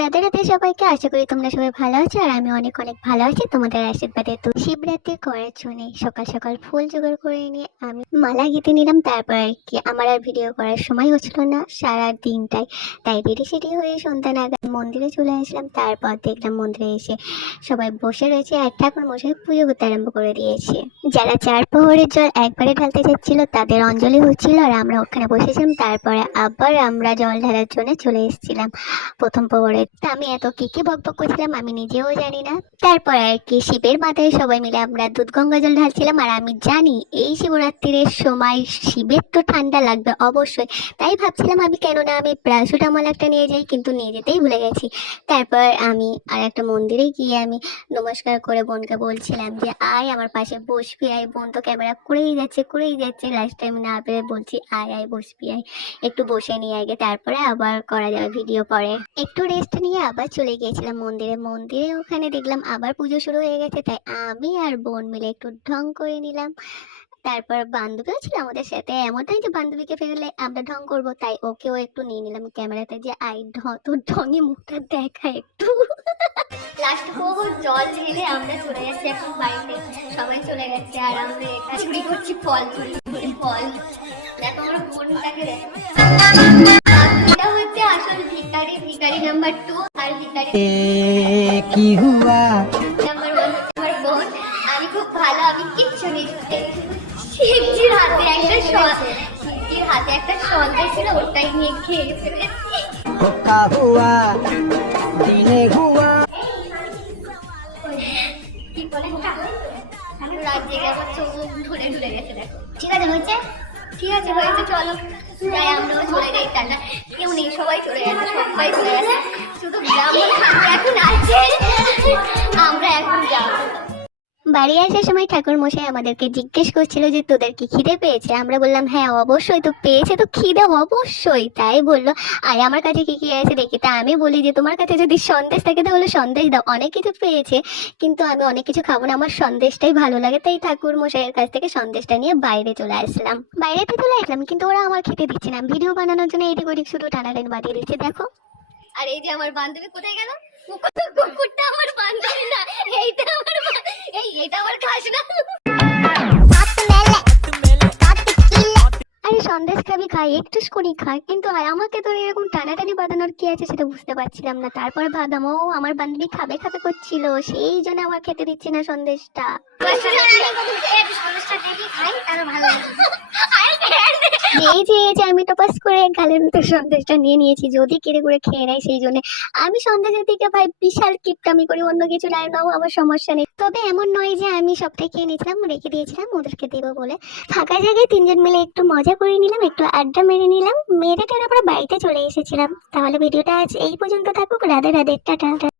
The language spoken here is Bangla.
রাধে রাধে সবাইকে। আশা করি তোমরা সবাই ভালো আছো আর আমি অনেক অনেক ভালো আছি তোমাদের আশীর্বাদে। তো শিবরাত্রি করার জন্য সকাল সকাল ফুল জোগাড় করে নিয়ে আমি মালা গেঁথে নিলাম। তারপর আর কি আমার আর ভিডিও করার সময় হচ্ছিল না সারা দিনটাই, তাই রেডি সেডি হয়ে সন্ধ্যা নাগাদ মন্দিরে চলে আসলাম। তারপর দেখলাম মন্দিরে এসে সবাই বসে রয়েছে আর ঠাকুর মশাই পুজো করতে আরম্ভ করে দিয়েছে। যারা চার প্রহরের জল একবারে ঢালতে যাচ্ছিল তাদের অঞ্জলি হচ্ছিল আর আমরা ওখানে বসেছিলাম। তারপরে আবার আমরা জল ঢালার জন্য চলে এসেছিলাম প্রথম প্রহরে। তা আমি এত কি বকবক করছিলাম আমি নিজেও জানি না। তারপর আর কি শিবের মাথায় সবাই মিলে আমরা দুধ গঙ্গা জল ঢালছিলাম। আর আমি জানি এই শিবরাত্রির সময় শিবের তো ঠান্ডা লাগবে অবশ্যই, তাই ভাবছিলাম আমি কেন না আমি প্যারাসুটামল একটা নিয়ে যাই, কিন্তু নিয়ে যেতেই ভুলে গেছি। তারপর আমি আর একটা মন্দিরে গিয়ে আমি নমস্কার করে বোনকে বলছিলাম যে আয় আমার পাশে বসবি আয়। বোন তো ক্যামেরা করেই যাচ্ছে লাস্ট টাইম না পেরে বলছি আয় আয় বসবি আয়, একটু বসে নিয়ে আগে তারপরে আবার করা যাবে ভিডিও পরে। একটু রেস্ট নিয়ে আবার চলে গিয়েছিলাম মন্দিরে। ওখানে দেখলাম আবার পুজো শুরু হয়ে গেছে, তাই আমি আর বোন মিলে একটু ঢং করে নিলাম। তারপর বান্ধবীও ছিল আমাদের সাথে, এমনটাই যে বান্ধবীকে ফেরলে আমরা ঢং করবো, তাই ওকেও একটু নিয়ে নিলাম ক্যামেরাতে যে আই তোর ঢঙে মুখটা দেখা একটু। লাস্ট প্রহর জল ঢেলে আমরা চলে যাচ্ছি এখন বাড়িতে। সবাই চলে গেছে আর আমরা এটা চুরি করছি ফল, ফল। দেখো আমার বোনটাকে দেখো, এটা হচ্ছে আসল ভিখারি নাম্বার 2 আর ভিখারি কি হুয়া নাম্বার 1 হচ্ছে আমার বোন। আমি খুব ভালো, আমি কিচ্ছু নেই। শিবজির হাতে একটা সন্দেশ ছিল, ওটাই নিয়ে খেয়ে ফেলেছি। রাত জেগে আমার চোখ ঢুলে গেছে। দেখো ঠিক আছে হয়েছে চলো যাই, আমরাও চলে যাই। টাটা, কেউ নেই, সবাই চলে গেছে, শুধু ব্রাহ্মণ এখন আছে, আমরা এখন যাবো। বাড়ি আসার সময় ঠাকুর মশাই আমাদেরকে জিজ্ঞেস করছিল যে তোদের কি খিদে পেয়েছে। আমরা বললাম হ্যাঁ অবশ্যই, তো পেয়েছে তো খিদে অবশ্যই। তাই বললো আয় আমার কাছে কি আছে দেখি। তা আমি বলি যে তোমার কাছে যদি সন্দেশ থাকে তাহলে সন্দেশ দাও। অনেক কিছু পেয়েছে কিন্তু আমি অনেক কিছু খাবো না, আমার সন্দেশটাই ভালো লাগে। তাই ঠাকুর মশাইয়ের কাছ থেকে সন্দেশটা নিয়ে বাইরে চলে আসলাম। কিন্তু ওরা আমার খেতে দিচ্ছে না। ভিডিও বানানোর জন্য এদিক ওদিক শুধু টানাটানি বাদিয়ে দিচ্ছে দেখো। আর এই যে আমার বান্ধবী কোথায় গেল? কুকুরটা আমার বান্ধবী না, এইটা আমার খাস না। আরে সন্দেশ খাবি খাই, একটু করে খাই, কিন্তু আমাকে তো এরকম টানাটানি বাঁধানোর কি আছে সেটা বুঝতে পারছিলাম না। তারপর ভাবলাম ও আমার বান্ধবী খাবে করছিল, সেই জন্য আমার খেতে দিচ্ছে না সন্দেশটা। এই যে আমি টপাস করে গালের ভিতর সন্দেশটা নিয়ে নিয়েছি, যদি কেড়ে করে খেয়ে নেয় সেই জন্য। আমি সন্দেশের দিকে ভাই বিশাল কিপটামি করি, অন্য কিছু নাই নাও আমার সমস্যা নেই। তবে এমন নয় যে আমি সবটাই খেয়ে নিয়েছিলাম, রেখে দিয়েছিলাম ওদেরকে দেবো বলে। ফাঁকা জায়গায় তিনজন মিলে একটু মজা করে নিলাম, একটু আড্ডা মেরে নিলাম, মেরে টেরে পরে বাড়িতে চলে এসেছিলাম। তাহলে ভিডিওটা আজ এই পর্যন্ত থাকুক। রাধে রাধে, টাটা।